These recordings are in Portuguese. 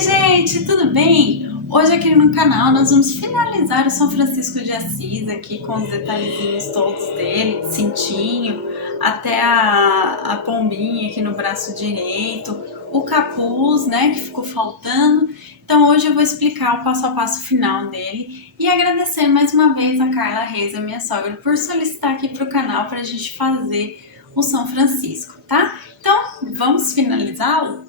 gente, tudo bem? Hoje aqui no canal nós vamos finalizar o São Francisco de Assis aqui com os detalhezinhos todos dele, cintinho, até a pombinha aqui no braço direito, o capuz, né, que ficou faltando. Então hoje eu vou explicar o passo a passo final dele e agradecer mais uma vez a Carla Reis, a minha sogra, por solicitar aqui para o canal para a gente fazer o São Francisco, tá? Então vamos finalizá-lo?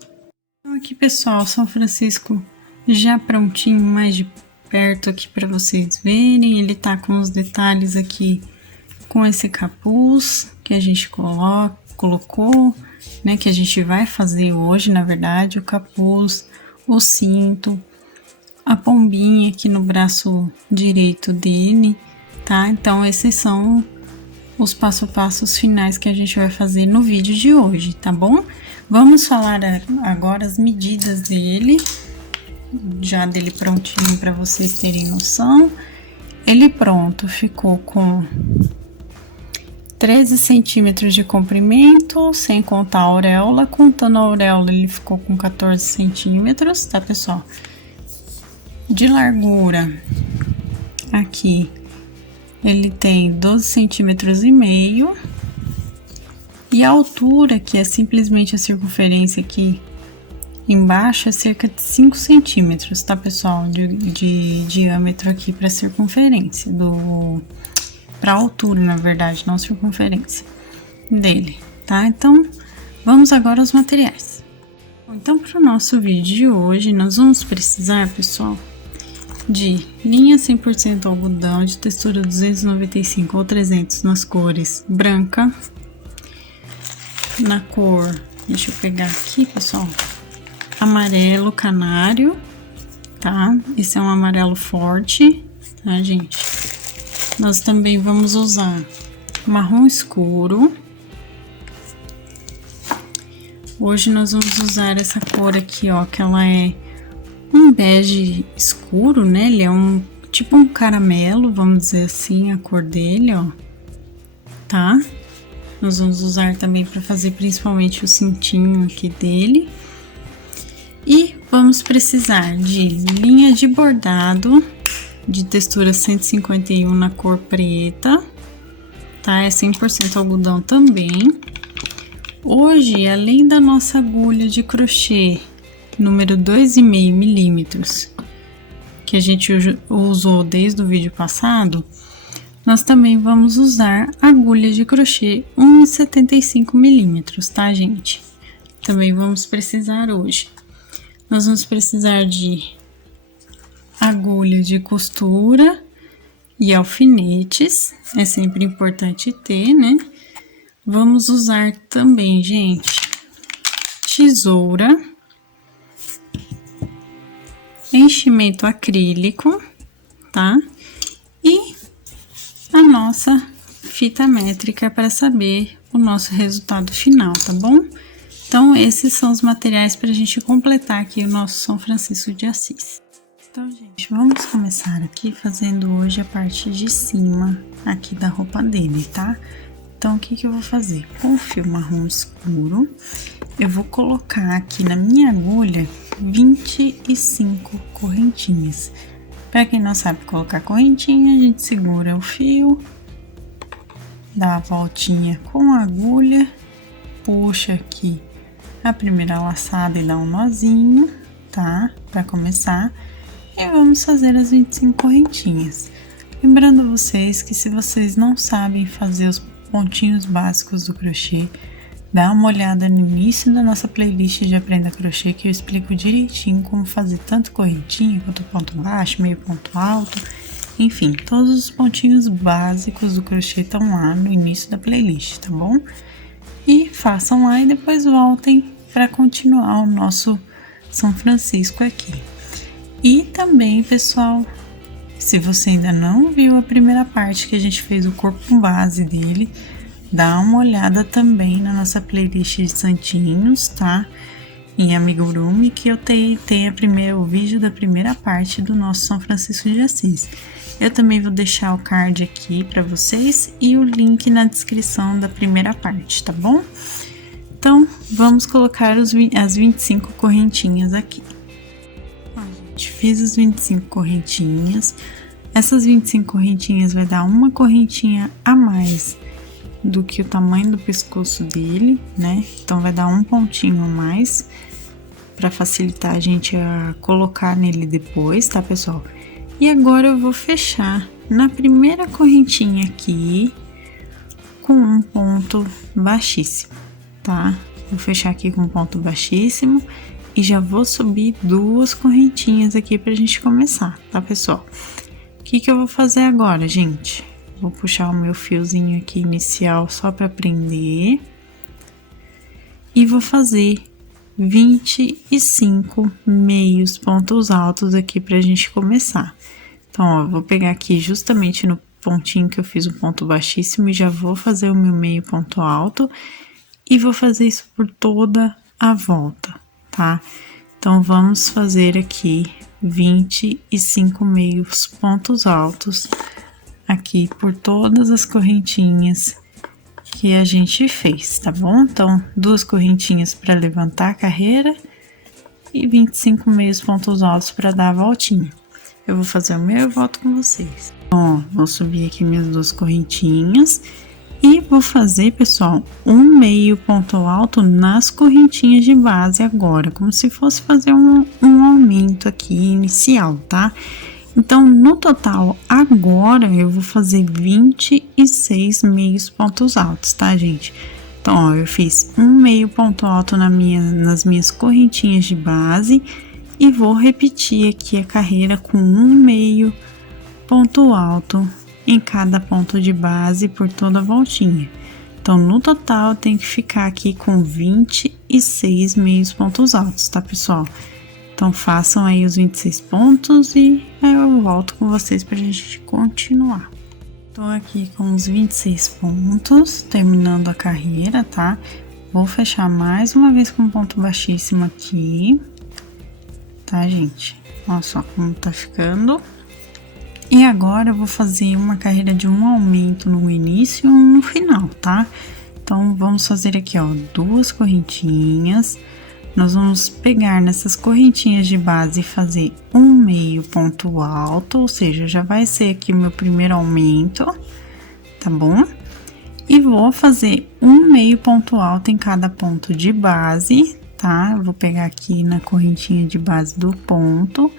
Então aqui, pessoal, São Francisco já prontinho, mais de perto aqui para vocês verem. Ele tá com os detalhes aqui com esse capuz que a gente colocou, né, que a gente vai fazer hoje, na verdade, o capuz, o cinto, a pombinha aqui no braço direito dele, tá? Então esses são os passo a passos finais que a gente vai fazer no vídeo de hoje, tá bom? Vamos falar agora as medidas dele, já dele prontinho para vocês terem noção. Ele pronto ficou com 13 centímetros de comprimento, sem contar a auréola. Contando a auréola, ele ficou com 14 centímetros, tá, pessoal? De largura, aqui, ele tem 12 centímetros e meio. E a altura, que é simplesmente a circunferência aqui embaixo, é cerca de 5 centímetros, tá, pessoal? De diâmetro aqui para circunferência, para altura, na verdade, não circunferência dele, tá? Então, vamos agora aos materiais. Então, para o nosso vídeo de hoje, nós vamos precisar, pessoal, de linha 100% algodão de textura 295 ou 300 nas cores branca, na cor, deixa eu pegar aqui, pessoal, amarelo canário, tá? Esse é um amarelo forte, tá, gente? Nós também vamos usar marrom escuro. Hoje nós vamos usar essa cor aqui, ó, que ela é um bege escuro, né? Ele é tipo um caramelo, vamos dizer assim, a cor dele, ó, tá? Nós vamos usar também para fazer principalmente o cintinho aqui dele. E vamos precisar de linha de bordado de textura 151 na cor preta, tá? É 100% algodão também. Hoje, além da nossa agulha de crochê número 2,5 milímetros, que a gente usou desde o vídeo passado, nós também vamos usar agulha de crochê 1,75 milímetros, tá, gente? Também vamos precisar hoje. Nós vamos precisar de agulha de costura e alfinetes, é sempre importante ter, né? Vamos usar também, gente, tesoura, enchimento acrílico, tá? E a nossa fita métrica para saber o nosso resultado final, tá bom? Então, esses são os materiais para a gente completar aqui o nosso São Francisco de Assis. Então, gente, vamos começar aqui fazendo hoje a parte de cima aqui da roupa dele, tá? Então, o que eu vou fazer? Com o fio marrom escuro, eu vou colocar aqui na minha agulha 25 correntinhas. Para quem não sabe colocar correntinha, a gente segura o fio, dá a voltinha com a agulha, puxa aqui a primeira laçada e dá um nozinho, tá? Para começar, e vamos fazer as 25 correntinhas. Lembrando vocês que se vocês não sabem fazer os pontinhos básicos do crochê, dá uma olhada no início da nossa playlist de Aprenda Crochê, que eu explico direitinho como fazer tanto correntinha quanto ponto baixo, meio ponto alto, enfim, todos os pontinhos básicos do crochê estão lá no início da playlist, tá bom? E façam lá e depois voltem para continuar o nosso São Francisco aqui. E também, pessoal, se você ainda não viu a primeira parte que a gente fez o corpo base dele, dá uma olhada também na nossa playlist de santinhos, tá? Em amigurumi, que eu tenho o vídeo da primeira parte do nosso São Francisco de Assis. Eu também vou deixar o card aqui para vocês e o link na descrição da primeira parte, tá bom? Então, vamos colocar as 25 correntinhas aqui. Fiz as 25 correntinhas. Essas 25 correntinhas vai dar uma correntinha a mais do que o tamanho do pescoço dele, né? Então, vai dar um pontinho a mais para facilitar a gente a colocar nele depois, tá, pessoal? E agora eu vou fechar na primeira correntinha aqui com um ponto baixíssimo, tá? Vou fechar aqui com um ponto baixíssimo e já vou subir 2 correntinhas aqui pra gente começar, tá, pessoal? O que eu vou fazer agora, gente? Vou puxar o meu fiozinho aqui inicial só pra prender e vou fazer 25 meios pontos altos aqui pra gente começar. Então, ó, vou pegar aqui justamente no pontinho que eu fiz um ponto baixíssimo e já vou fazer o meu meio ponto alto e vou fazer isso por toda a volta, tá? Então, vamos fazer aqui 25 meios pontos altos aqui por todas as correntinhas que a gente fez, tá bom? Então, 2 correntinhas para levantar a carreira e 25 meios pontos altos para dar a voltinha. Eu vou fazer o meu e volto com vocês. Ó, vou subir aqui minhas 2 correntinhas e vou fazer, pessoal, um meio ponto alto nas correntinhas de base agora, como se fosse fazer um aumento aqui inicial, tá? Então, no total, agora eu vou fazer 26 meios pontos altos, tá, gente? Então, ó, eu fiz um meio ponto alto nas minhas correntinhas de base e vou repetir aqui a carreira com um meio ponto alto em cada ponto de base por toda a voltinha. Então, no total, tem que ficar aqui com 26 meios pontos altos, tá, pessoal? Então, façam aí os 26 pontos e eu volto com vocês pra gente continuar. Tô aqui com os 26 pontos, terminando a carreira, tá? Vou fechar mais uma vez com um ponto baixíssimo aqui, tá, gente? Olha só como tá ficando. E agora eu vou fazer uma carreira de um aumento no início e um no final, tá? Então, vamos fazer aqui, ó, 2 correntinhas. Nós vamos pegar nessas correntinhas de base e fazer um meio ponto alto, ou seja, já vai ser aqui o meu primeiro aumento, tá bom? E vou fazer um meio ponto alto em cada ponto de base, tá? Eu vou pegar aqui na correntinha de base do ponto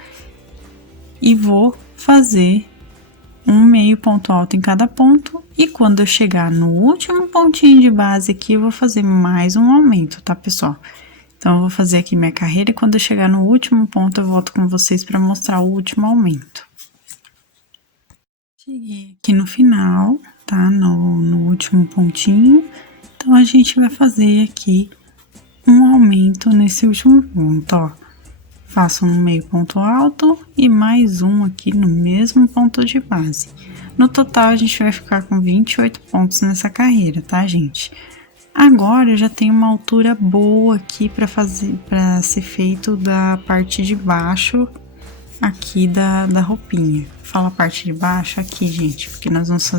e vou fazer um meio ponto alto em cada ponto. E quando eu chegar no último pontinho de base aqui, eu vou fazer mais um aumento, tá, pessoal? Então, eu vou fazer aqui minha carreira e quando eu chegar no último ponto, eu volto com vocês para mostrar o último aumento. Cheguei aqui no final, tá? No último pontinho. Então, a gente vai fazer aqui um aumento nesse último ponto, ó. Faço um meio ponto alto e mais um aqui no mesmo ponto de base. No total, a gente vai ficar com 28 pontos nessa carreira, tá, gente? Agora, eu já tenho uma altura boa aqui para ser feito da parte de baixo aqui da roupinha. Fala a parte de baixo aqui, gente, porque nós vamos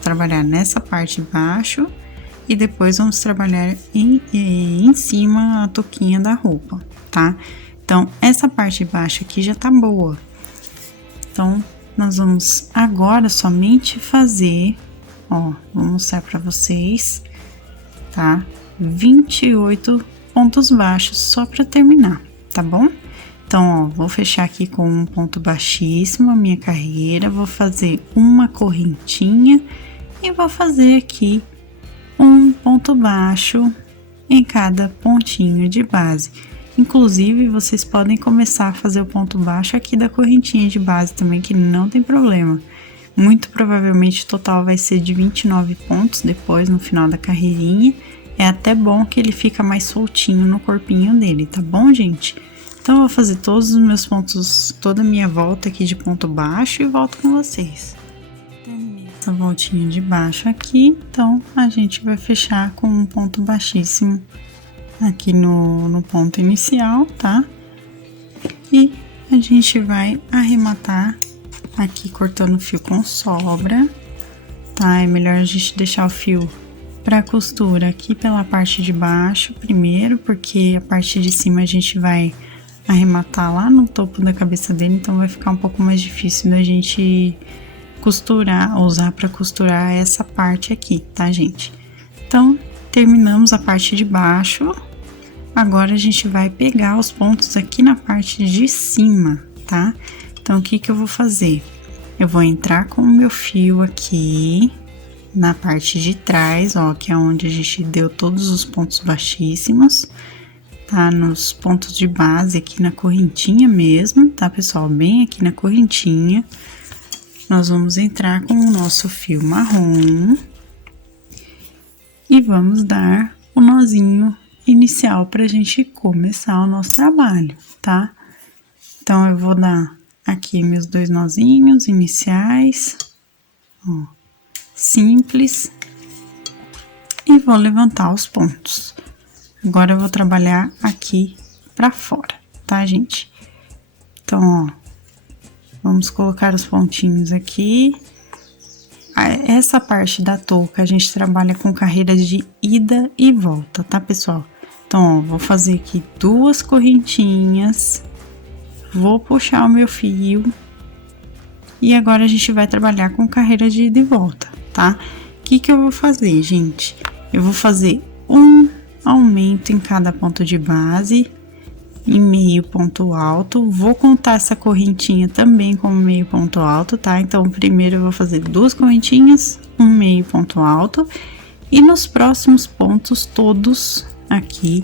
trabalhar nessa parte de baixo e depois vamos trabalhar em cima a touquinha da roupa, tá? Então, essa parte de baixo aqui já tá boa. Então, nós vamos agora somente fazer, ó, vou mostrar pra vocês, tá? 28 pontos baixos só pra terminar, tá bom? Então, ó, vou fechar aqui com um ponto baixíssimo a minha carreira, vou fazer uma correntinha e vou fazer aqui um ponto baixo em cada pontinho de base. Inclusive, vocês podem começar a fazer o ponto baixo aqui da correntinha de base também, que não tem problema. Muito provavelmente o total vai ser de 29 pontos depois, no final da carreirinha. É até bom que ele fica mais soltinho no corpinho dele, tá bom, gente? Então, eu vou fazer todos os meus pontos, toda a minha volta aqui de ponto baixo e volto com vocês. Terminei essa voltinha de baixo aqui, então, a gente vai fechar com um ponto baixíssimo aqui no ponto inicial, tá? E a gente vai arrematar aqui cortando o fio com sobra, tá? É melhor a gente deixar o fio pra costura aqui pela parte de baixo primeiro, porque a parte de cima a gente vai arrematar lá no topo da cabeça dele, então vai ficar um pouco mais difícil da gente costurar, usar para costurar essa parte aqui, tá, gente? Então, terminamos a parte de baixo. Agora, a gente vai pegar os pontos aqui na parte de cima, tá? Então, o que que eu vou fazer? Eu vou entrar com o meu fio aqui na parte de trás, ó, que é onde a gente deu todos os pontos baixíssimos, tá? Nos pontos de base aqui na correntinha mesmo, tá, pessoal? Bem aqui na correntinha. Nós vamos entrar com o nosso fio marrom e vamos dar o nozinho inicial pra gente começar o nosso trabalho, tá? Então, eu vou dar aqui meus 2 nozinhos iniciais, ó, simples, e vou levantar os pontos. Agora, eu vou trabalhar aqui pra fora, tá, gente? Então, ó, vamos colocar os pontinhos aqui. Essa parte da touca, a gente trabalha com carreiras de ida e volta, tá, pessoal? Então, ó, vou fazer aqui 2 correntinhas, vou puxar o meu fio, e agora a gente vai trabalhar com carreira de ida e volta, tá? O que que eu vou fazer, gente? Eu vou fazer um aumento em cada ponto de base, em meio ponto alto. Vou contar essa correntinha também como meio ponto alto, tá? Então, primeiro eu vou fazer 2 correntinhas, um meio ponto alto, e nos próximos pontos todos aqui,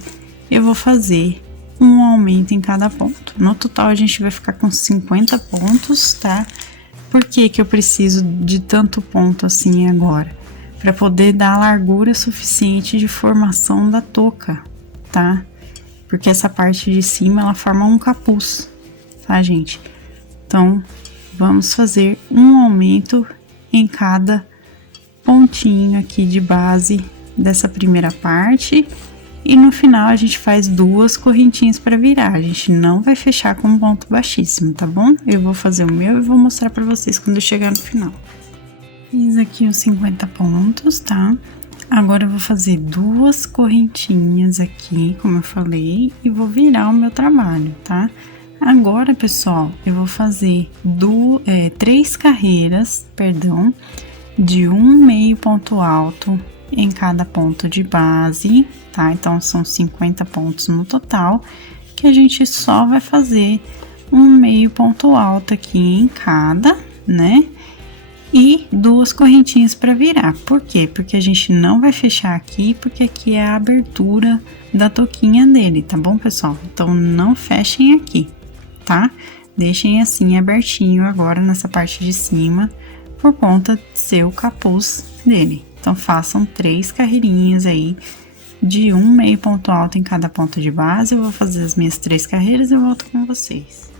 eu vou fazer um aumento em cada ponto. No total, a gente vai ficar com 50 pontos, tá? Por que que eu preciso de tanto ponto assim agora? Para poder dar a largura suficiente de formação da touca, tá? Porque essa parte de cima, ela forma um capuz, tá, gente? Então, vamos fazer um aumento em cada pontinho aqui de base dessa primeira parte. E no final, a gente faz 2 correntinhas para virar. A gente não vai fechar com um ponto baixíssimo, tá bom? Eu vou fazer o meu e vou mostrar para vocês quando eu chegar no final. Fiz aqui os 50 pontos, tá? Agora, eu vou fazer 2 correntinhas aqui, como eu falei, e vou virar o meu trabalho, tá? Agora, pessoal, eu vou fazer 3 carreiras, perdão, de um meio ponto alto em cada ponto de base, tá? Então, são 50 pontos no total, que a gente só vai fazer um meio ponto alto aqui em cada, né? E 2 correntinhas para virar. Por quê? Porque a gente não vai fechar aqui, porque aqui é a abertura da touquinha dele, tá bom, pessoal? Então, não fechem aqui, tá? Deixem assim abertinho agora nessa parte de cima, por conta de ser o capuz dele. Então, façam 3 carreirinhas aí de um meio ponto alto em cada ponto de base. Eu vou fazer as minhas 3 carreiras e eu volto com vocês.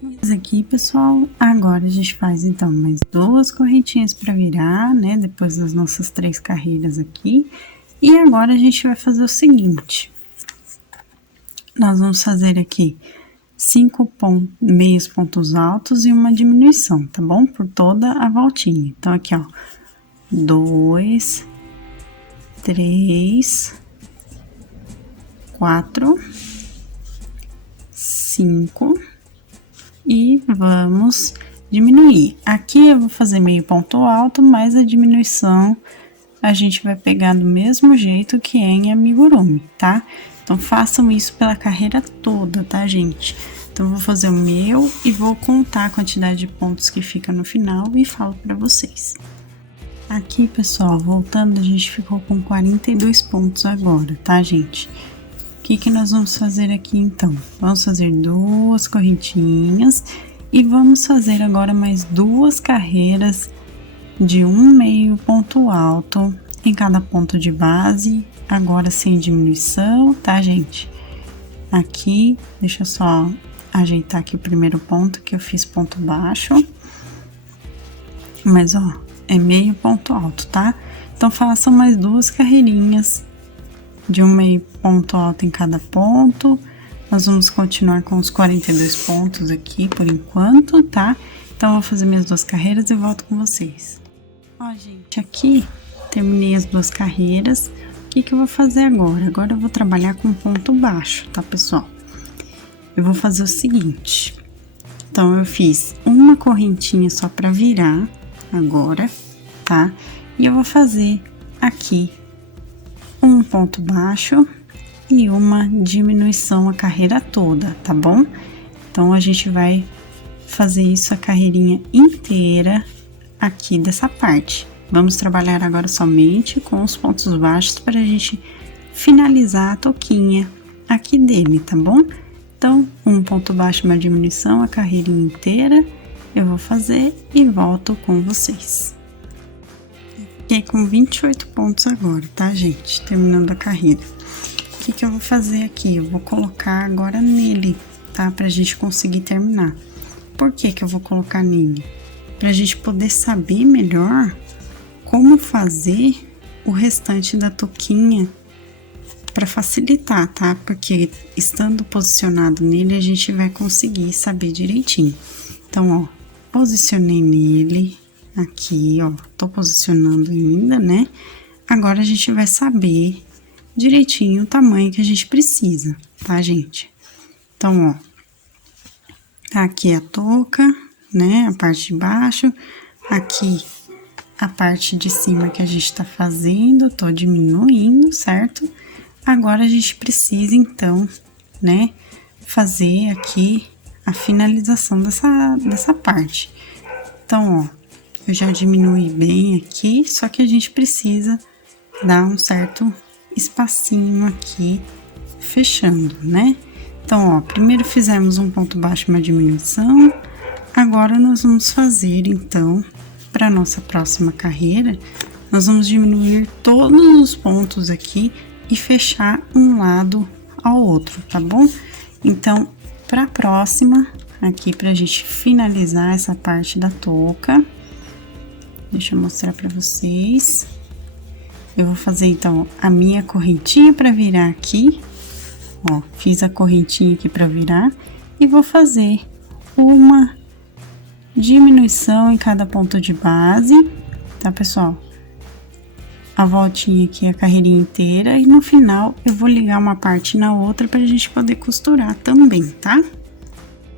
Mas aqui, pessoal, agora a gente faz então mais 2 correntinhas para virar, né? Depois das nossas 3 carreiras aqui. E agora a gente vai fazer o seguinte: nós vamos fazer aqui 5 meios pontos altos e uma diminuição, tá bom? Por toda a voltinha. Então, aqui, ó, 2, 3, 4, 5 e vamos diminuir. Aqui eu vou fazer meio ponto alto, mas a diminuição a gente vai pegar do mesmo jeito que é em amigurumi, tá? Então, façam isso pela carreira toda, tá, gente? Então, eu vou fazer o meu e vou contar a quantidade de pontos que fica no final e falo pra vocês. Aqui, pessoal, voltando, a gente ficou com 42 pontos agora, tá, gente? O que que nós vamos fazer aqui, então? Vamos fazer 2 correntinhas e vamos fazer agora mais 2 carreiras de um meio ponto alto em cada ponto de base, agora sem diminuição, tá, gente? Aqui, deixa eu só ajeitar aqui o primeiro ponto, que eu fiz ponto baixo. Mas, ó, é meio ponto alto, tá? Então, façam mais 2 carreirinhas de um meio ponto alto em cada ponto. Nós vamos continuar com os 42 pontos aqui por enquanto, tá? Então, eu vou fazer minhas 2 carreiras e volto com vocês. Ó, gente, aqui terminei as 2 carreiras. O que que eu vou fazer agora? Agora eu vou trabalhar com ponto baixo, tá, pessoal? eu vou fazer o seguinte. Então, eu fiz uma correntinha só pra virar agora, tá? E eu vou fazer aqui um ponto baixo e uma diminuição a carreira toda, tá bom? Então, a gente vai fazer isso a carreirinha inteira aqui dessa parte. Vamos trabalhar agora somente com os pontos baixos para a gente finalizar a touquinha aqui dele, tá bom? Então, um ponto baixo, uma diminuição, a carreirinha inteira, eu vou fazer e volto com vocês. Fiquei com 28 pontos agora, tá, gente? Terminando a carreira. O que eu vou fazer aqui? Eu vou colocar agora nele, tá? Pra gente conseguir terminar. Por que eu vou colocar nele? Pra gente poder saber melhor como fazer o restante da touquinha para facilitar, tá? Porque estando posicionado nele, a gente vai conseguir saber direitinho. Então, ó, posicionei nele aqui, ó, tô posicionando ainda, né? Agora, a gente vai saber direitinho o tamanho que a gente precisa, tá, gente? Então, ó, tá aqui a touca, né? A parte de baixo, aqui a parte de cima que a gente tá fazendo, tô diminuindo, certo? Agora, a gente precisa, então, né, fazer aqui a finalização dessa parte. Então, ó, eu já diminui bem aqui, só que a gente precisa dar um certo espacinho aqui, fechando, né? Então, ó, primeiro fizemos um ponto baixo, uma diminuição. Agora, nós vamos fazer, então, para nossa próxima carreira, nós vamos diminuir todos os pontos aqui e fechar um lado ao outro, tá bom? Então, para a próxima, aqui pra gente finalizar essa parte da touca, deixa eu mostrar pra vocês. Eu vou fazer, então, a minha correntinha pra virar aqui, ó, fiz a correntinha aqui pra virar e vou fazer uma diminuição em cada ponto de base, tá, pessoal? A voltinha aqui, a carreirinha inteira, e no final eu vou ligar uma parte na outra pra gente poder costurar também, tá?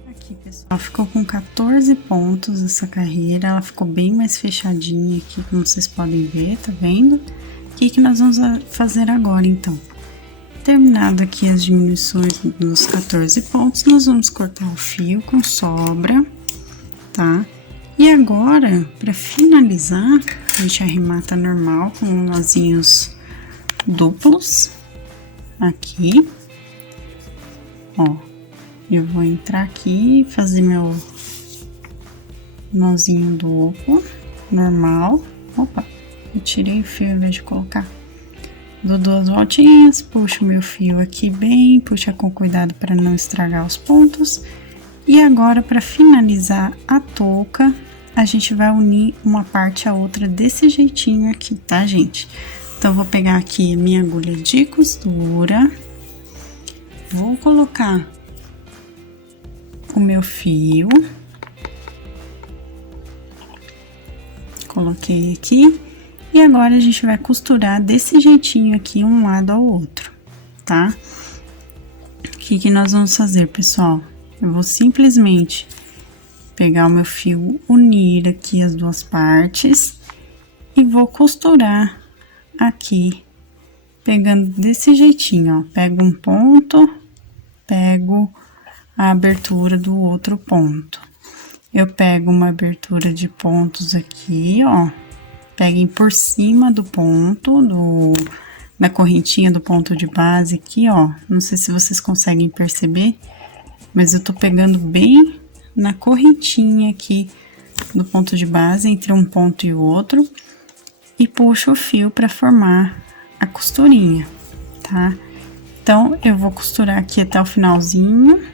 Aqui, pessoal, ficou com 14 pontos essa carreira, ela ficou bem mais fechadinha aqui, como vocês podem ver, tá vendo? O que nós vamos fazer agora, então? Terminado aqui as diminuições dos 14 pontos, nós vamos cortar o fio com sobra, tá? E agora, para finalizar, a gente arremata normal com nozinhos duplos aqui, ó. Eu vou entrar aqui e fazer meu nozinho duplo, normal. Opa, eu tirei o fio ao invés de colocar. Dou 2 voltinhas, puxo meu fio aqui bem, puxa com cuidado para não estragar os pontos. E agora, para finalizar a touca, a gente vai unir uma parte a outra desse jeitinho aqui, tá, gente? Então, vou pegar aqui a minha agulha de costura, vou colocar o meu fio, coloquei aqui, e agora a gente vai costurar desse jeitinho aqui, um lado ao outro, tá? O que nós vamos fazer, pessoal? Eu vou simplesmente pegar o meu fio, unir aqui as duas partes e vou costurar aqui, pegando desse jeitinho, ó. Pego um ponto, pego a abertura do outro ponto. Eu pego uma abertura de pontos aqui, ó, peguem por cima do ponto, da correntinha do ponto de base aqui, ó. Não sei se vocês conseguem perceber, mas eu tô pegando bem na correntinha aqui do ponto de base, entre um ponto e o outro, e puxo o fio para formar a costurinha, tá? Então, eu vou costurar aqui até o finalzinho,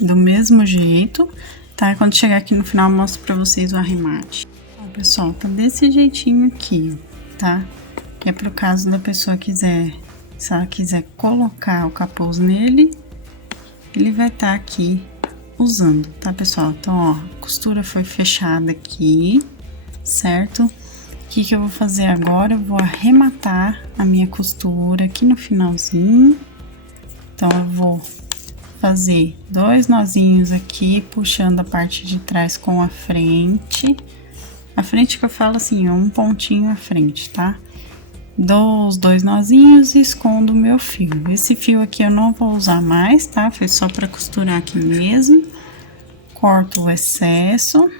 do mesmo jeito, tá? Quando chegar aqui no final, eu mostro pra vocês o arremate. Ó, pessoal, tá desse jeitinho aqui, tá? Que é pro caso da pessoa quiser, se ela quiser colocar o capuz nele, ele vai estar aqui usando, tá, pessoal? Então, ó, a costura foi fechada aqui, certo? O que eu vou fazer agora? Eu vou arrematar a minha costura aqui no finalzinho. Então, eu vou fazer 2 nozinhos aqui, puxando a parte de trás com a frente. A frente que eu falo assim, ó, um pontinho à frente, tá? Dou os 2 nozinhos e escondo o meu fio. Esse fio aqui eu não vou usar mais, tá? Foi só pra costurar aqui mesmo. Corto o excesso.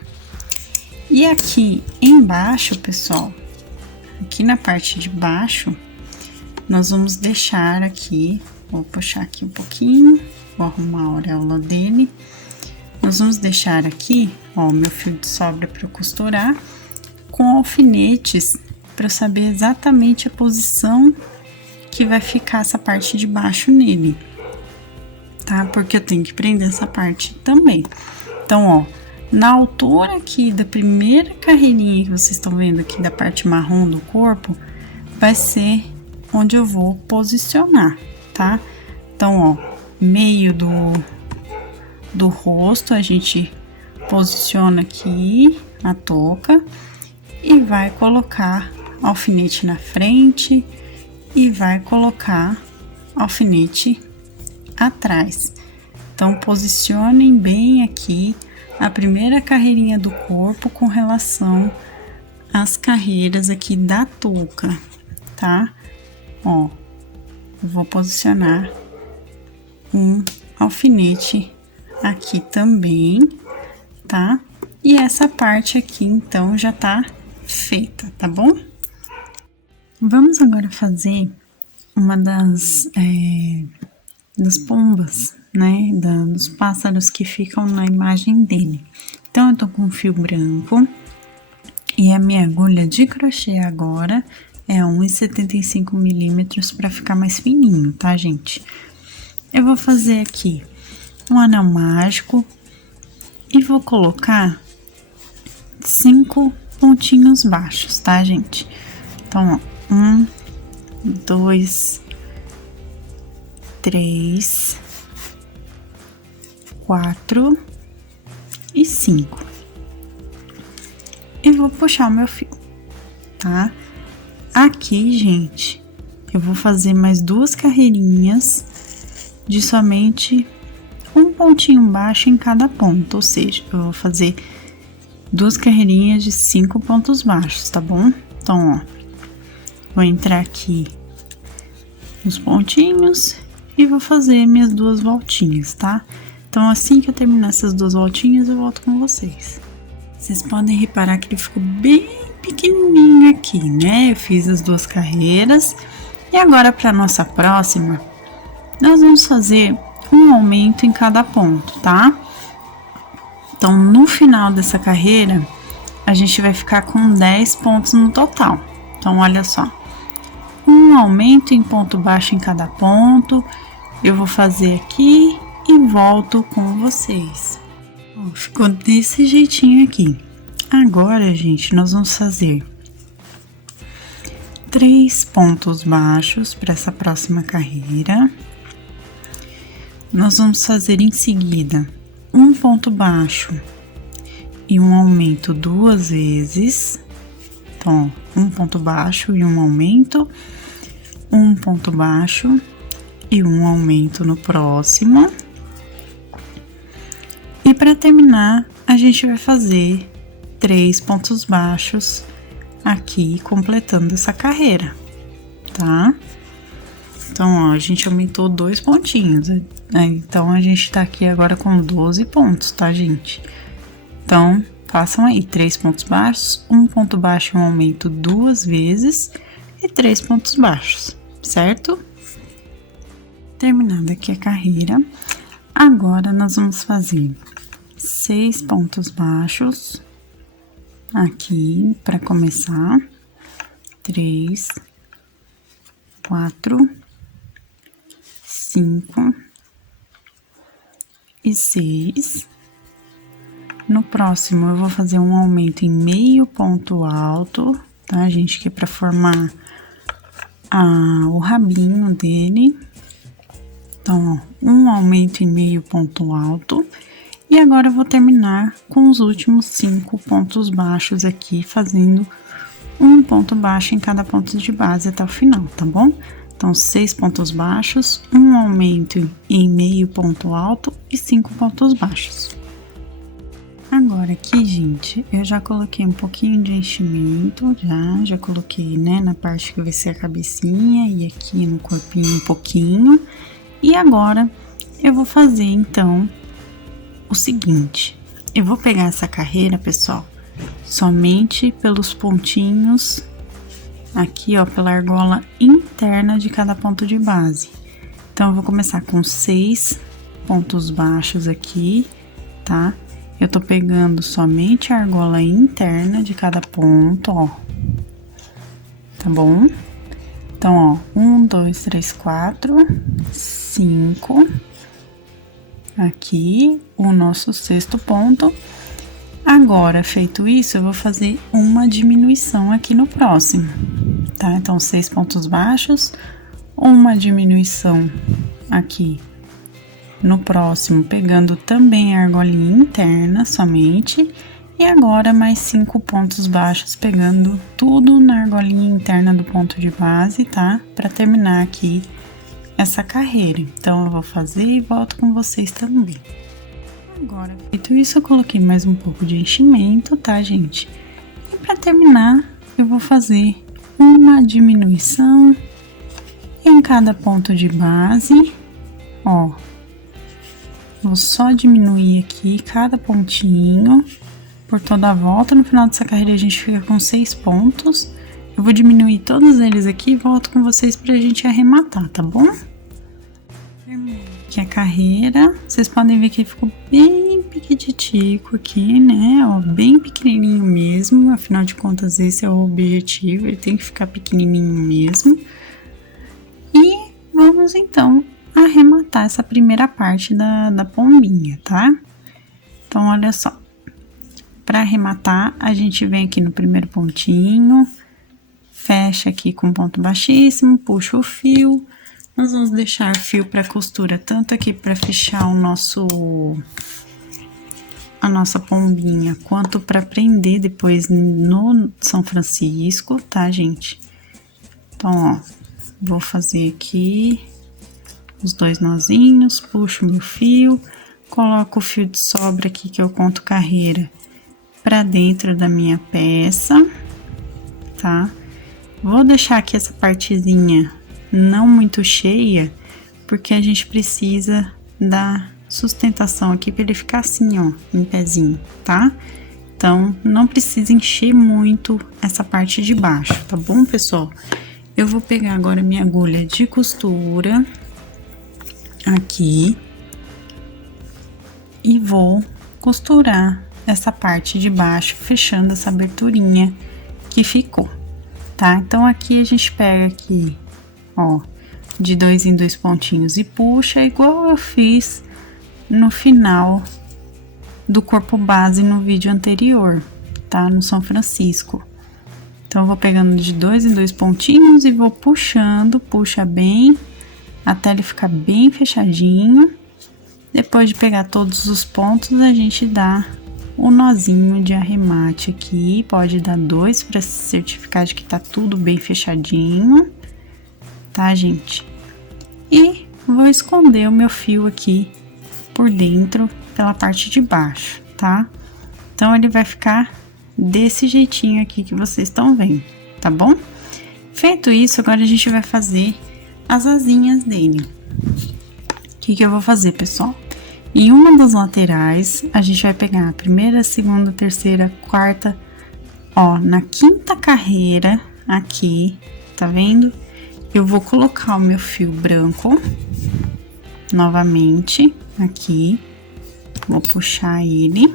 E aqui embaixo, pessoal, aqui na parte de baixo, nós vamos deixar aqui, vou puxar aqui um pouquinho, vou arrumar a auréola dele. Nós vamos deixar aqui, ó, meu fio de sobra para eu costurar, com alfinetes, para eu saber exatamente a posição que vai ficar essa parte de baixo nele, tá? Porque eu tenho que prender essa parte também. Então, ó, na altura aqui da primeira carreirinha que vocês estão vendo aqui da parte marrom do corpo, vai ser onde eu vou posicionar, tá? Então, ó, meio do rosto, a gente posiciona aqui a touca e vai colocar alfinete na frente e vai colocar alfinete atrás. Então, posicionem bem aqui a primeira carreirinha do corpo com relação às carreiras aqui da touca, tá? Ó, eu vou posicionar um alfinete aqui também, tá? E essa parte aqui, então, já tá feita, tá bom? Vamos agora fazer uma das pombas, né? Dos pássaros que ficam na imagem dele. Então, eu tô com fio branco e a minha agulha de crochê agora é 1,75 milímetros para ficar mais fininho, tá, gente? Eu vou fazer aqui um anel mágico e vou colocar 5 pontinhos baixos, tá, gente? Então, ó, 1, 2, 3, 4 e 5. E vou puxar o meu fio, tá? Aqui, gente, eu vou fazer mais 2 carreirinhas de somente um pontinho baixo em cada ponto, ou seja, eu vou fazer 2 carreirinhas de 5 pontos baixos, tá bom? Então, ó, vou entrar aqui nos pontinhos e vou fazer minhas 2 voltinhas, tá? Então, assim que eu terminar essas 2 voltinhas, eu volto com vocês. Vocês podem reparar que ele ficou bem pequenininho aqui, né? Eu fiz as 2 carreiras. E agora, para nossa próxima, nós vamos fazer um aumento em cada ponto, tá? Então, no final dessa carreira, a gente vai ficar com 10 pontos no total. Então, olha só. Um aumento em ponto baixo em cada ponto. Eu vou fazer aqui e volto com vocês. Ó, ficou desse jeitinho aqui. Agora, gente, nós vamos fazer 3 pontos baixos para essa próxima carreira. Nós vamos fazer em seguida um ponto baixo e um aumento 2 vezes. Então, um ponto baixo e um aumento, um ponto baixo e um aumento no próximo. E para terminar, a gente vai fazer 3 pontos baixos aqui, completando essa carreira, tá? Então, ó, a gente aumentou 2 pontinhos, né? Então, a gente tá aqui agora com 12 pontos, tá, gente? Então, façam aí 3 pontos baixos, um ponto baixo e um aumento 2 vezes e 3 pontos baixos, certo? Terminada aqui a carreira, agora nós vamos fazer 6 pontos baixos aqui para começar. 3, 4, 5 e 6. No próximo, eu vou fazer um aumento em meio ponto alto, tá, gente? Que é para formar o rabinho dele. Então, ó, um aumento em meio ponto alto. E agora eu vou terminar com os últimos 5 pontos baixos aqui, fazendo um ponto baixo em cada ponto de base até o final, tá bom? Então, 6 pontos baixos, um aumento em meio ponto alto e 5 pontos baixos. Agora aqui, gente, eu já coloquei um pouquinho de enchimento, já coloquei, né, na parte que vai ser a cabecinha e aqui no corpinho um pouquinho. E agora, eu vou fazer, então, o seguinte. Eu vou pegar essa carreira, pessoal, somente pelos pontinhos aqui, ó, pela argola interna de cada ponto de base. Então, eu vou começar com 6 pontos baixos aqui, tá? Eu tô pegando somente a argola interna de cada ponto, ó. Tá bom? Então, ó, 1, 2, 3, 4, 5. Aqui, o nosso 6º ponto. Agora, feito isso, eu vou fazer uma diminuição aqui no próximo, tá? Então, 6 pontos baixos, uma diminuição aqui no próximo, pegando também a argolinha interna somente, e agora mais 5 pontos baixos, pegando tudo na argolinha interna do ponto de base, tá? Pra terminar aqui essa carreira. Então, eu vou fazer e volto com vocês também. Agora, feito isso, eu coloquei mais um pouco de enchimento, tá, gente? E pra terminar, eu vou fazer uma diminuição em cada ponto de base, ó. Vou só diminuir aqui cada pontinho por toda a volta. No final dessa carreira a gente fica com 6 pontos. Eu vou diminuir todos eles aqui e volto com vocês pra gente arrematar, tá bom? Aqui a carreira, vocês podem ver que ficou bem piquititico aqui, né? Ó, bem pequenininho mesmo, afinal de contas esse é o objetivo, ele tem que ficar pequenininho mesmo. E vamos então arrematar essa primeira parte da pombinha, tá? Então, olha só. Para arrematar, a gente vem aqui no primeiro pontinho, fecha aqui com ponto baixíssimo, puxa o fio. Nós vamos deixar fio para costura, tanto aqui para fechar a nossa pombinha, quanto para prender depois no São Francisco, tá, gente? Então, ó, vou fazer aqui os 2 nozinhos, puxo meu fio, coloco o fio de sobra aqui que eu conto carreira pra dentro da minha peça, tá? Vou deixar aqui essa partezinha não muito cheia, porque a gente precisa da sustentação aqui pra ele ficar assim, ó, em pezinho, tá? Então, não precisa encher muito essa parte de baixo, tá bom, pessoal? Eu vou pegar agora minha agulha de costura aqui e vou costurar essa parte de baixo, fechando essa aberturinha que ficou, tá? Então, aqui a gente pega aqui, ó, de 2 em 2 pontinhos e puxa, igual eu fiz no final do corpo base no vídeo anterior, tá? No São Francisco. Então, eu vou pegando de 2 em 2 pontinhos e vou puxando, puxa bem, até ele ficar bem fechadinho. Depois de pegar todos os pontos, a gente dá o nozinho de arremate aqui. Pode dar 2 para certificar de que tá tudo bem fechadinho, tá, gente? E vou esconder o meu fio aqui por dentro, pela parte de baixo, tá? Então, ele vai ficar desse jeitinho aqui que vocês estão vendo, tá bom? Feito isso, agora a gente vai fazer as asinhas dele. O que eu vou fazer, pessoal? Em uma das laterais, a gente vai pegar a primeira, segunda, terceira, quarta, ó, na 5ª carreira aqui, tá vendo? Eu vou colocar o meu fio branco novamente aqui, vou puxar ele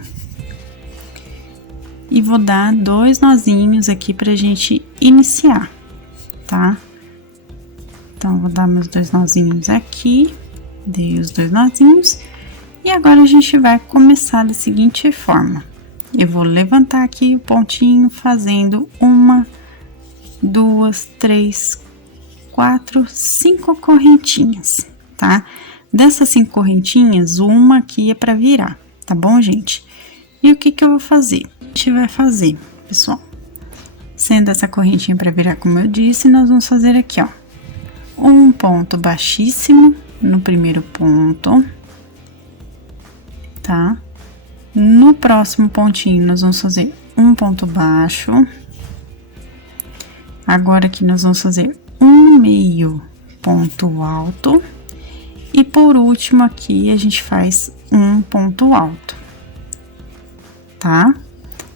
e vou dar 2 nozinhos aqui pra gente iniciar, tá? Então, vou dar meus 2 nozinhos aqui, dei os 2 nozinhos, e agora a gente vai começar da seguinte forma. Eu vou levantar aqui o pontinho, fazendo 1, 2, 3, 4, 5 correntinhas, tá? Dessas 5 correntinhas, uma aqui é pra virar, tá bom, gente? E o que eu vou fazer? A gente vai fazer, pessoal, sendo essa correntinha pra virar, como eu disse, nós vamos fazer aqui, ó, um ponto baixíssimo no primeiro ponto, tá? No próximo pontinho, nós vamos fazer um ponto baixo. Agora aqui nós vamos fazer um meio ponto alto. E por último aqui, a gente faz um ponto alto, tá?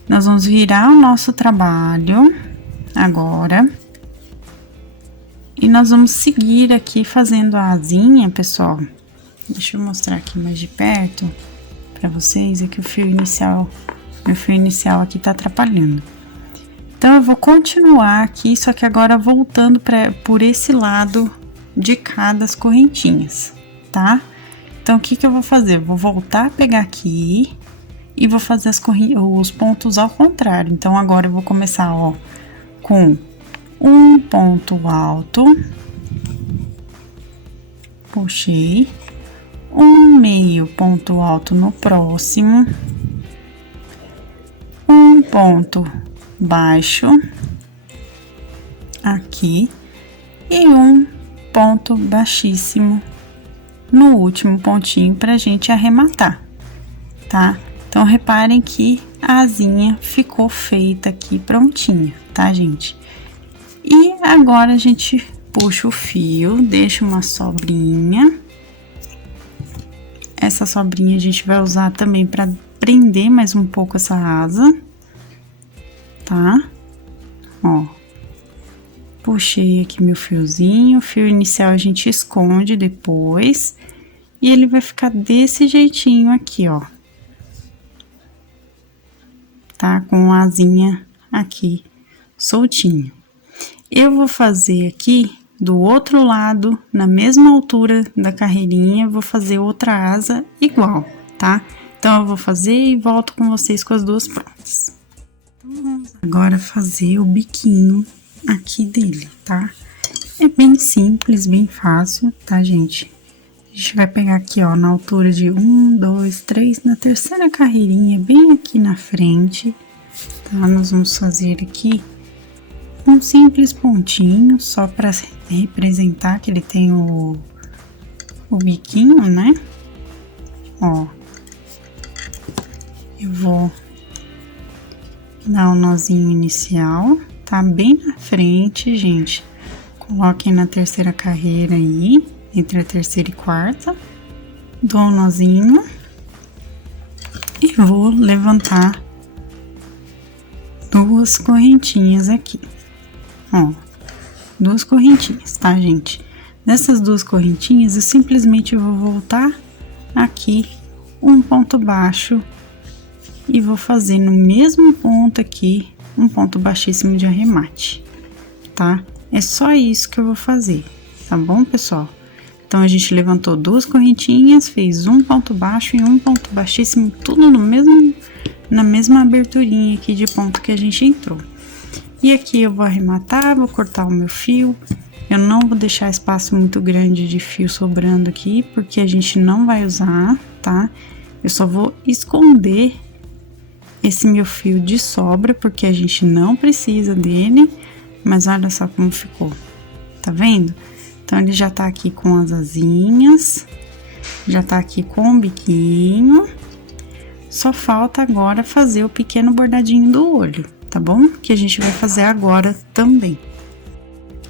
Nós vamos virar o nosso trabalho agora. E nós vamos seguir aqui fazendo a asinha, pessoal. Deixa eu mostrar aqui mais de perto pra vocês, é que o fio inicial, meu fio inicial aqui tá atrapalhando. Então, eu vou continuar aqui, só que agora voltando por esse lado de cada das correntinhas, tá? Então, o que que eu vou fazer? Vou voltar a pegar aqui e vou fazer os pontos ao contrário. Então, agora eu vou começar, ó, com um ponto alto, puxei, um meio ponto alto no próximo, um ponto baixo aqui e um ponto baixíssimo no último pontinho pra gente arrematar, tá? Então, reparem que a asinha ficou feita aqui prontinha, tá, gente? E agora a gente puxa o fio, deixa uma sobrinha. Essa sobrinha a gente vai usar também para prender mais um pouco essa asa, tá? Ó, puxei aqui meu fiozinho, o fio inicial a gente esconde depois. E ele vai ficar desse jeitinho aqui, ó. Tá? Com a asinha aqui soltinho. Eu vou fazer aqui do outro lado, na mesma altura da carreirinha, vou fazer outra asa igual, tá? Então, eu vou fazer e volto com vocês com as duas prontas. Vamos agora fazer o biquinho aqui dele, tá? É bem simples, bem fácil, tá, gente? A gente vai pegar aqui, ó, na altura de 1, 2, 3, na terceira carreirinha, bem aqui na frente, tá? Nós vamos fazer aqui um simples pontinho, só para representar que ele tem o biquinho, né? Ó, eu vou dar um nozinho inicial, tá? Bem na frente, gente. Coloquem na terceira carreira aí, entre a terceira e quarta. Dou um nozinho e vou levantar duas correntinhas aqui. Ó, duas correntinhas, tá, gente? Nessas duas correntinhas, eu simplesmente vou voltar aqui um ponto baixo e vou fazer no mesmo ponto aqui um ponto baixíssimo de arremate, tá? É só isso que eu vou fazer, tá bom, pessoal? Então, a gente levantou duas correntinhas, fez um ponto baixo e um ponto baixíssimo, tudo na mesma aberturinha aqui de ponto que a gente entrou. E aqui eu vou arrematar, vou cortar o meu fio. Eu não vou deixar espaço muito grande de fio sobrando aqui, porque a gente não vai usar, tá? Eu só vou esconder esse meu fio de sobra, porque a gente não precisa dele. Mas olha só como ficou, tá vendo? Então, ele já tá aqui com as asinhas, já tá aqui com o biquinho. Só falta agora fazer o pequeno bordadinho do olho, tá bom? Que a gente vai fazer agora também.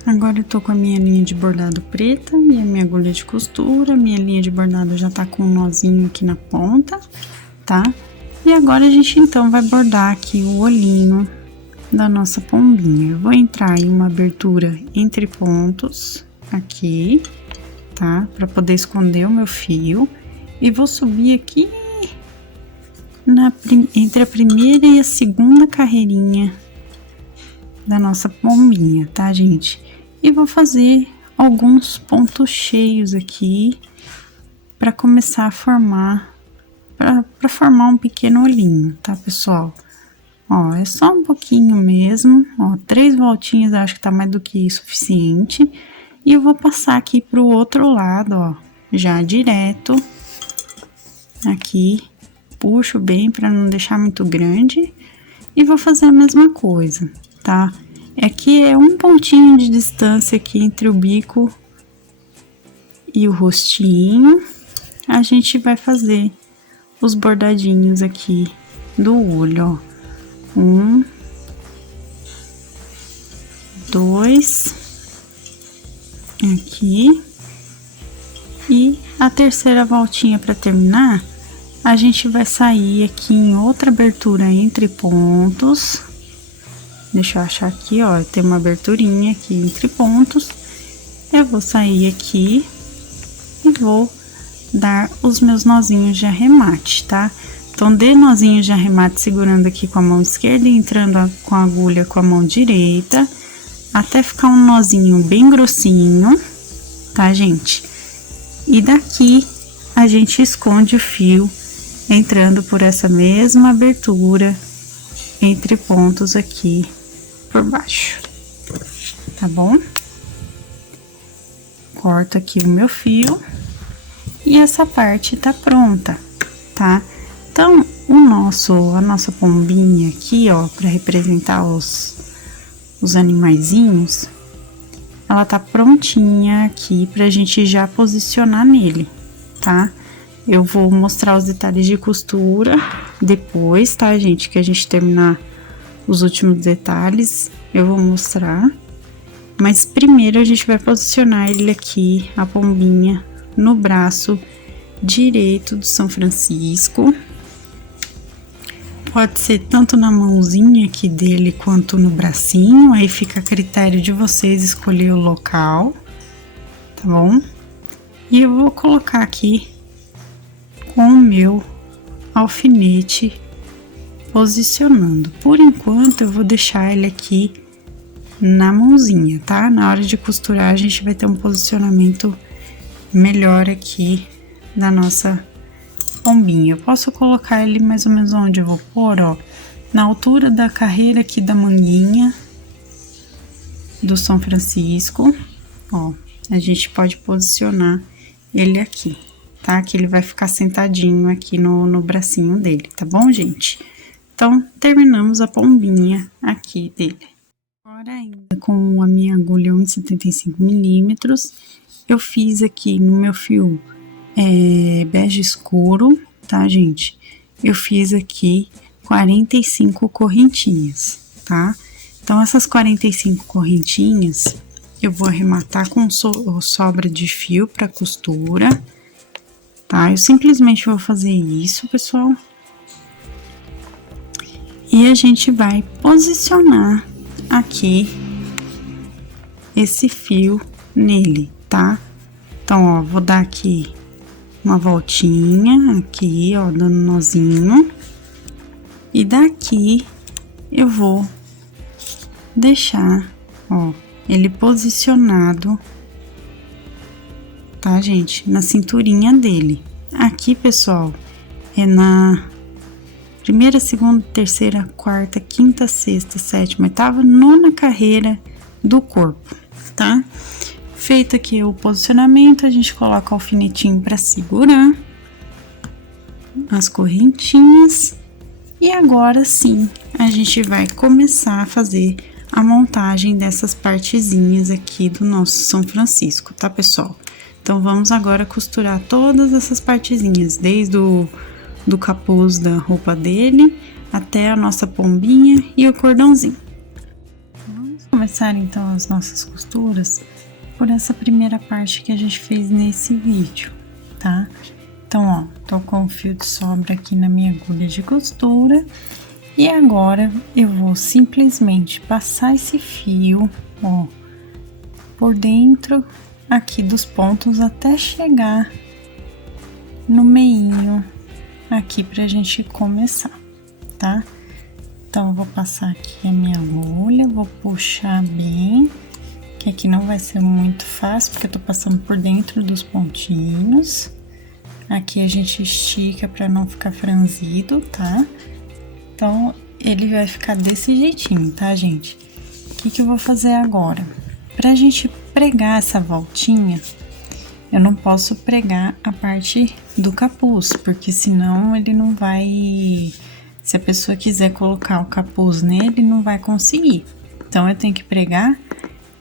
Agora eu tô com a minha linha de bordado preta e a minha agulha de costura. Minha linha de bordado já tá com um nozinho aqui na ponta, tá? E agora a gente então vai bordar aqui o olhinho da nossa pombinha. Eu vou entrar em uma abertura entre pontos aqui, tá? Pra poder esconder o meu fio. E vou subir aqui entre a primeira e a segunda carreirinha da nossa pombinha, tá, gente? E vou fazer alguns pontos cheios aqui para começar a formar, para formar um pequeno olhinho, tá, pessoal? Ó, é só um pouquinho mesmo, ó, 3 voltinhas, eu acho que tá mais do que suficiente. E eu vou passar aqui pro outro lado, ó, já direto aqui. Puxo bem para não deixar muito grande e vou fazer a mesma coisa, tá? Aqui é um pontinho de distância aqui entre o bico e o rostinho, a gente vai fazer os bordadinhos aqui do olho, ó. 1, 2, aqui. E a terceira voltinha para terminar, a gente vai sair aqui em outra abertura entre pontos. Deixa eu achar aqui, ó, tem uma aberturinha aqui entre pontos. Eu vou sair aqui e vou dar os meus nozinhos de arremate, tá? Então, dê nozinhos de arremate segurando aqui com a mão esquerda e entrando com a agulha com a mão direita, até ficar um nozinho bem grossinho, tá, gente? E daqui, a gente esconde o fio entrando por essa mesma abertura entre pontos aqui por baixo, tá bom? Corto aqui o meu fio e essa parte tá pronta, tá? Então, a nossa pombinha aqui, ó, para representar os animaizinhos, ela tá prontinha aqui pra gente já posicionar nele, tá? Eu vou mostrar os detalhes de costura depois, tá, gente? Que a gente terminar os últimos detalhes, eu vou mostrar. Mas primeiro a gente vai posicionar ele aqui, a pombinha, no braço direito do São Francisco. Pode ser tanto na mãozinha aqui dele quanto no bracinho, aí fica a critério de vocês escolher o local, tá bom? E eu vou colocar aqui com o meu alfinete posicionando. Por enquanto eu vou deixar ele aqui na mãozinha, tá? Na hora de costurar a gente vai ter um posicionamento melhor aqui da nossa pombinha. Eu posso colocar ele mais ou menos onde eu vou pôr, ó, na altura da carreira aqui da manguinha do São Francisco, ó, a gente pode posicionar ele aqui, tá? Que ele vai ficar sentadinho aqui no bracinho dele, tá bom, gente? Então, terminamos a pombinha aqui dele. Agora ainda com a minha agulha 1,75 milímetros, eu fiz aqui no meu fio bege escuro, tá, gente? Eu fiz aqui 45 correntinhas, tá? Então, essas 45 correntinhas, eu vou arrematar com sobra de fio para costura, tá? Eu simplesmente vou fazer isso, pessoal. E a gente vai posicionar aqui esse fio nele, tá? Então, ó, vou dar aqui uma voltinha aqui, ó, dando nozinho. E daqui eu vou deixar, ó, ele posicionado, tá, gente? Na cinturinha dele. Aqui, pessoal, é na primeira, segunda, terceira, quarta, quinta, sexta, sétima, oitava, nona carreira do corpo, tá? Feito aqui o posicionamento, a gente coloca o alfinetinho para segurar as correntinhas. E agora sim, a gente vai começar a fazer a montagem dessas partezinhas aqui do nosso São Francisco, tá, pessoal? Então, vamos agora costurar todas essas partezinhas, desde do capuz da roupa dele até a nossa pombinha e o cordãozinho. Vamos começar então as nossas costuras por essa primeira parte que a gente fez nesse vídeo, tá? Então, ó, tô com o fio de sobra aqui na minha agulha de costura e agora eu vou simplesmente passar esse fio, ó, por dentro aqui dos pontos até chegar no meinho aqui pra gente começar, tá? Então, eu vou passar aqui a minha agulha, vou puxar bem, que aqui não vai ser muito fácil, porque eu tô passando por dentro dos pontinhos. Aqui a gente estica pra não ficar franzido, tá? Então, ele vai ficar desse jeitinho, tá, gente? O que eu vou fazer agora? Pra gente pregar essa voltinha, eu não posso pregar a parte do capuz, porque senão ele não vai... Se a pessoa quiser colocar o capuz nele, não vai conseguir. Então, eu tenho que pregar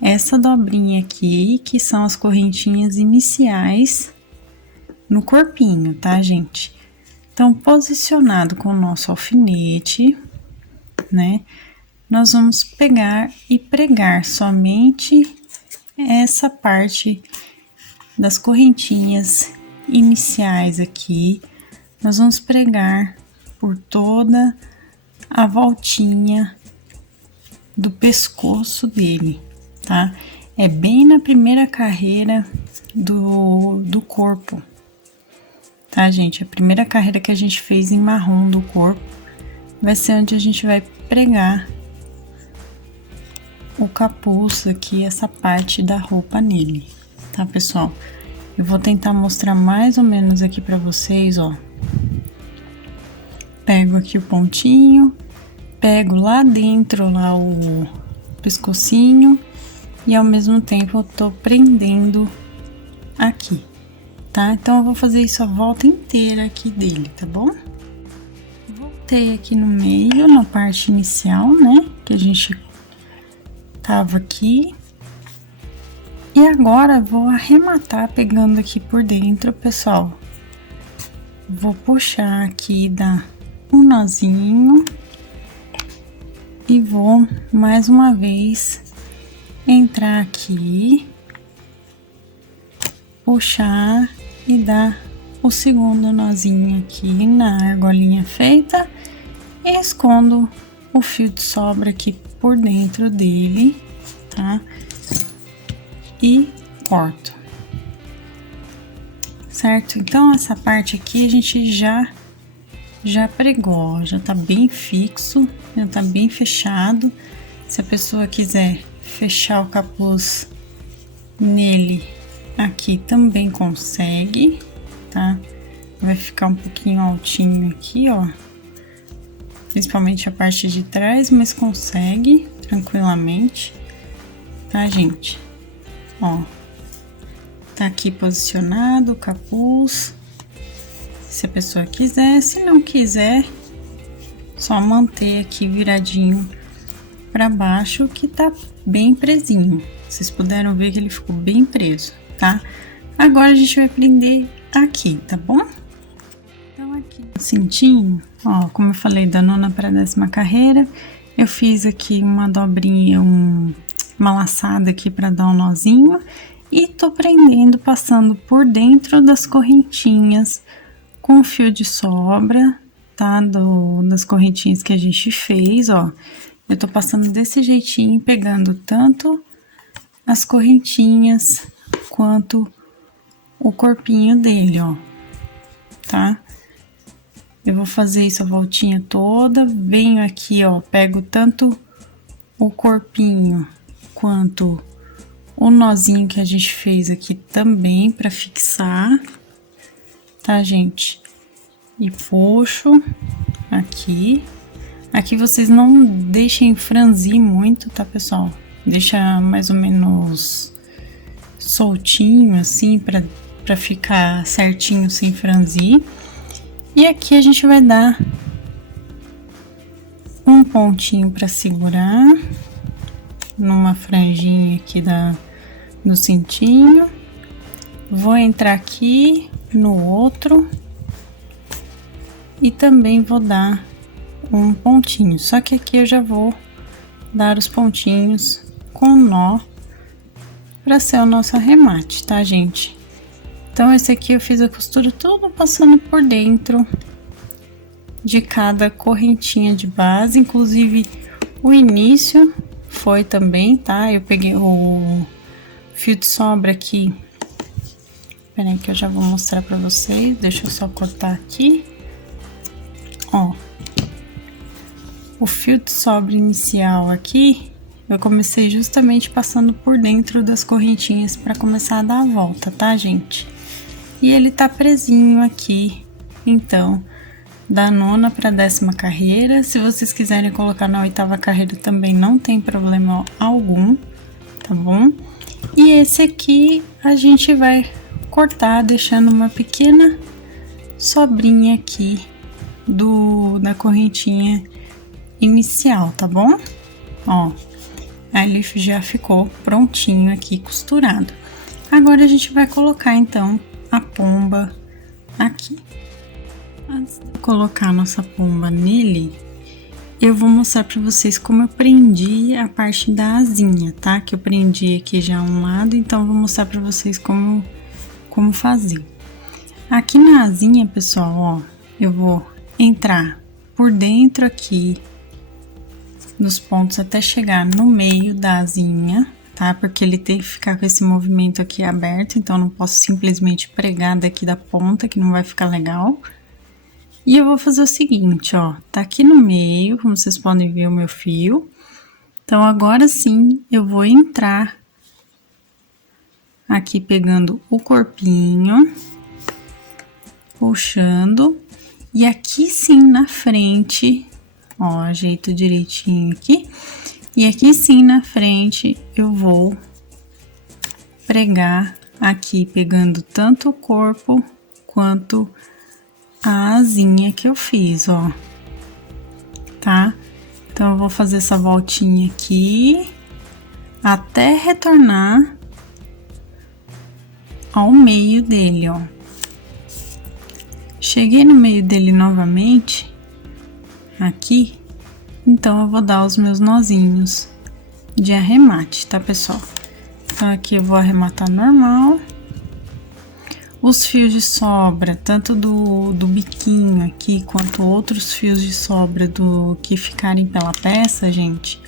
essa dobrinha aqui, que são as correntinhas iniciais no corpinho, tá, gente? Então, posicionado com o nosso alfinete, né? Nós vamos pegar e pregar somente essa parte das correntinhas iniciais aqui. Nós vamos pregar por toda a voltinha do pescoço dele, tá? É bem na primeira carreira do corpo, tá, gente? A primeira carreira que a gente fez em marrom do corpo vai ser onde a gente vai pregar o capuz aqui, essa parte da roupa nele, tá, pessoal? Eu vou tentar mostrar mais ou menos aqui pra vocês, ó. Pego aqui o pontinho, pego lá dentro, lá o pescocinho, e ao mesmo tempo eu tô prendendo aqui, tá? Então, eu vou fazer isso a volta inteira aqui dele, tá bom? Voltei aqui no meio, na parte inicial, né? Que a gente tava aqui. E agora, vou arrematar pegando aqui por dentro, pessoal. Vou puxar aqui, dar um nozinho. E vou, mais uma vez, entrar aqui. Puxar e dar o segundo nozinho aqui na argolinha feita. E escondo o fio de sobra aqui por dentro dele, tá? E corto, certo? Então, essa parte aqui a gente já pregou, já tá bem fixo, já tá bem fechado. Se a pessoa quiser fechar o capuz nele aqui, também consegue, tá? Vai ficar um pouquinho altinho aqui, ó, principalmente a parte de trás, mas consegue tranquilamente, tá, gente? Ó, tá aqui posicionado o capuz, se a pessoa quiser. Se não quiser, só manter aqui viradinho pra baixo, que tá bem presinho. Vocês puderam ver que ele ficou bem preso, tá? Agora a gente vai prender aqui, tá bom? Então, aqui no cintinho, ó, como eu falei, da 9ª para 10ª carreira, eu fiz aqui uma dobrinha, uma laçada aqui para dar um nozinho, e tô prendendo, passando por dentro das correntinhas com fio de sobra, tá? Das correntinhas que a gente fez, ó. Eu tô passando desse jeitinho, pegando tanto as correntinhas quanto o corpinho dele, ó, tá? Eu vou fazer isso a voltinha toda, venho aqui, ó, pego tanto o corpinho quanto o nozinho que a gente fez aqui também pra fixar, tá, gente? E puxo aqui. Aqui vocês não deixem franzir muito, tá, pessoal? Deixa mais ou menos soltinho, assim, pra ficar certinho, sem franzir. E aqui a gente vai dar um pontinho pra segurar numa franjinha aqui do cintinho. Vou entrar aqui no outro e também vou dar um pontinho, só que aqui eu já vou dar os pontinhos com nó para ser o nosso arremate, tá, gente? Então, esse aqui eu fiz a costura tudo passando por dentro de cada correntinha de base, inclusive o início foi também, tá? Eu peguei o fio de sobra aqui, peraí que eu já vou mostrar pra vocês, deixa eu só cortar aqui, ó. O fio de sobra inicial aqui, eu comecei justamente passando por dentro das correntinhas para começar a dar a volta, tá, gente? E ele tá presinho aqui, então, da 9ª para 10ª carreira. Se vocês quiserem colocar na 8ª carreira também não tem problema algum, tá bom? E esse aqui a gente vai cortar deixando uma pequena sobrinha aqui da correntinha inicial, tá bom? Ó, Aí ele já ficou prontinho aqui, costurado. Agora a gente vai colocar então a pomba aqui. Antes de colocar a nossa pomba nele, eu vou mostrar para vocês como eu prendi a parte da asinha, tá? Que eu prendi aqui já um lado, então eu vou mostrar para vocês como fazer. Aqui na asinha, pessoal, ó, eu vou entrar por dentro aqui dos pontos até chegar no meio da asinha, tá? Porque ele tem que ficar com esse movimento aqui aberto, então eu não posso simplesmente pregar daqui da ponta, que não vai ficar legal. E eu vou fazer o seguinte, ó, tá aqui no meio, como vocês podem ver o meu fio. Então, agora sim, eu vou entrar aqui pegando o corpinho, puxando, e aqui sim na frente, ó, ajeito direitinho aqui, e aqui sim na frente eu vou pregar aqui, pegando tanto o corpo quanto a asinha que eu fiz, ó, tá? Então, eu vou fazer essa voltinha aqui, até retornar ao meio dele, ó. Cheguei no meio dele novamente, aqui, então eu vou dar os meus nozinhos de arremate, tá, pessoal? Então, aqui eu vou arrematar normal. Os fios de sobra, tanto do biquinho aqui, quanto outros fios de sobra do que ficarem pela peça, gente,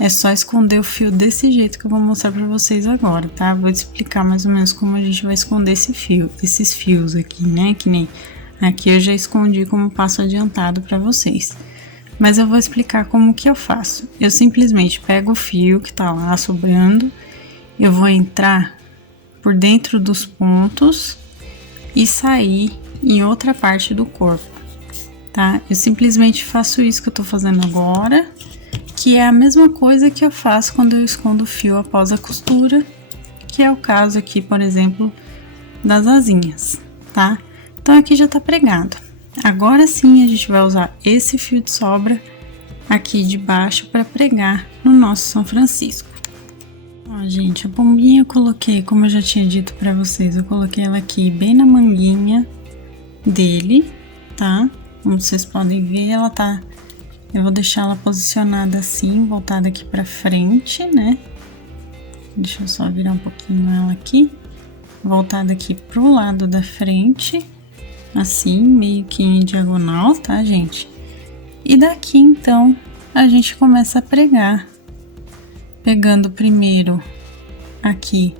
é só esconder o fio desse jeito que eu vou mostrar pra vocês agora, tá? Vou explicar mais ou menos como a gente vai esconder esses fios aqui, né? Que nem aqui eu já escondi como passo adiantado pra vocês. Mas eu vou explicar como que eu faço. Eu simplesmente pego o fio que tá lá sobrando, eu vou entrar por dentro dos pontos e sair em outra parte do corpo, tá? Eu simplesmente faço isso que eu tô fazendo agora, que é a mesma coisa que eu faço quando eu escondo o fio após a costura, que é o caso aqui, por exemplo, das asinhas, tá? Então, aqui já tá pregado. Agora sim, a gente vai usar esse fio de sobra aqui de baixo para pregar no nosso São Francisco. Ó, gente, a pombinha eu coloquei, como eu já tinha dito pra vocês, eu coloquei ela aqui bem na manguinha dele, tá? Como vocês podem ver, ela tá... Eu vou deixar ela posicionada assim, voltada aqui pra frente, né? Deixa eu só virar um pouquinho ela aqui. Voltada aqui pro lado da frente, assim, meio que em diagonal, tá, gente? E daqui, então, a gente começa a pregar. Pegando primeiro aqui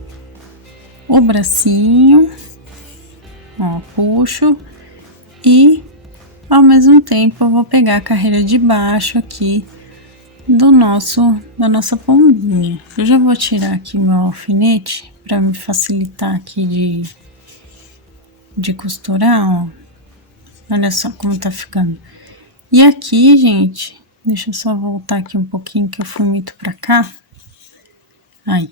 o bracinho, ó, puxo e ao mesmo tempo eu vou pegar a carreira de baixo aqui da nossa pombinha. Eu já vou tirar aqui meu alfinete para me facilitar aqui de costurar, ó. Olha só como tá ficando. E aqui, gente, deixa eu só voltar aqui um pouquinho que eu fui muito pra cá. Aí.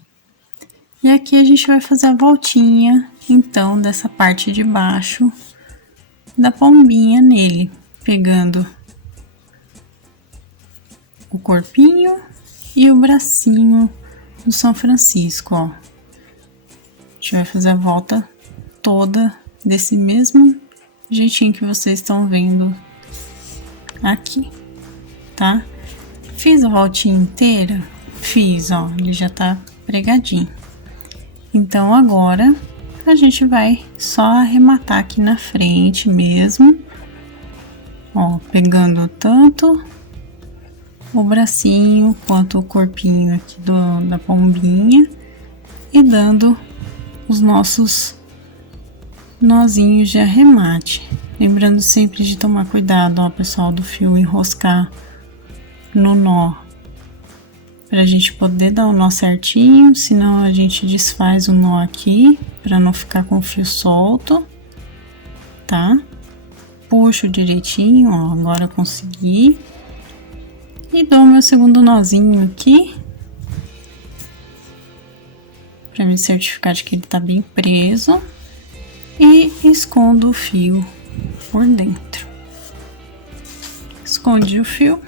E aqui a gente vai fazer a voltinha, então, dessa parte de baixo da pombinha nele, pegando o corpinho e o bracinho do São Francisco, ó. A gente vai fazer a volta toda desse mesmo jeitinho que vocês estão vendo aqui, tá? Fiz a voltinha inteira? Fiz, ó, ele já tá pregadinho. Então, agora, a gente vai só arrematar aqui na frente mesmo, ó, pegando tanto o bracinho quanto o corpinho aqui da pombinha e dando os nossos nozinhos de arremate. Lembrando sempre de tomar cuidado, ó, pessoal, do fio enroscar no nó, pra gente poder dar o nó certinho, senão a gente desfaz o nó aqui, pra não ficar com o fio solto, tá? Puxo direitinho, ó, agora eu consegui. E dou meu segundo nozinho aqui, pra me certificar de que ele tá bem preso. E escondo o fio por dentro. Escondi o fio.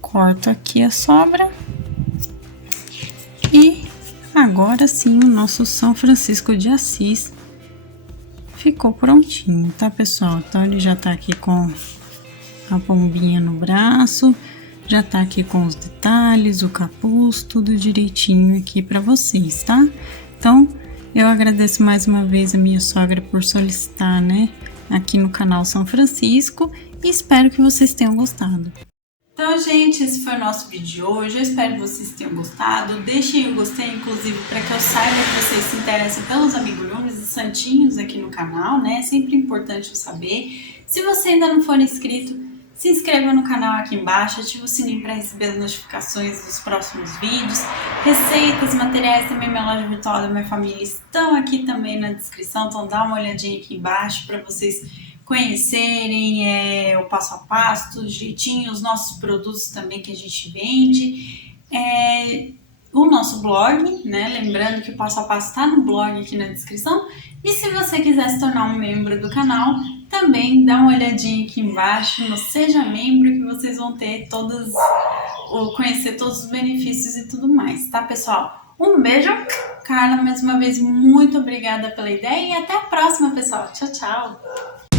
Corto aqui a sobra Agora sim, o nosso São Francisco de Assis ficou prontinho, tá, pessoal? Então, ele já tá aqui com a pombinha no braço, já tá aqui com os detalhes, o capuz, tudo direitinho aqui pra vocês, tá? Então, eu agradeço mais uma vez a minha sogra por solicitar, né, aqui no canal São Francisco, e espero que vocês tenham gostado. Então, gente, esse foi o nosso vídeo de hoje. Eu espero que vocês tenham gostado. Deixem o gostei, inclusive, para que eu saiba que vocês se interessam pelos amigurumis e santinhos aqui no canal, né? É sempre importante eu saber. Se você ainda não for inscrito, se inscreva no canal aqui embaixo, ative o sininho para receber as notificações dos próximos vídeos. Receitas, materiais, também minha loja virtual da minha família estão aqui também na descrição, então dá uma olhadinha aqui embaixo para vocês conhecerem o passo a passo, tudo jeitinho, os nossos produtos também que a gente vende, o nosso blog, né? Lembrando que o passo a passo está no blog aqui na descrição. E se você quiser se tornar um membro do canal, também dá uma olhadinha aqui embaixo no Seja Membro, que vocês vão ter conhecer todos os benefícios e tudo mais, tá, pessoal? Um beijo, Carla, mais uma vez, muito obrigada pela ideia e até a próxima, pessoal. Tchau, tchau!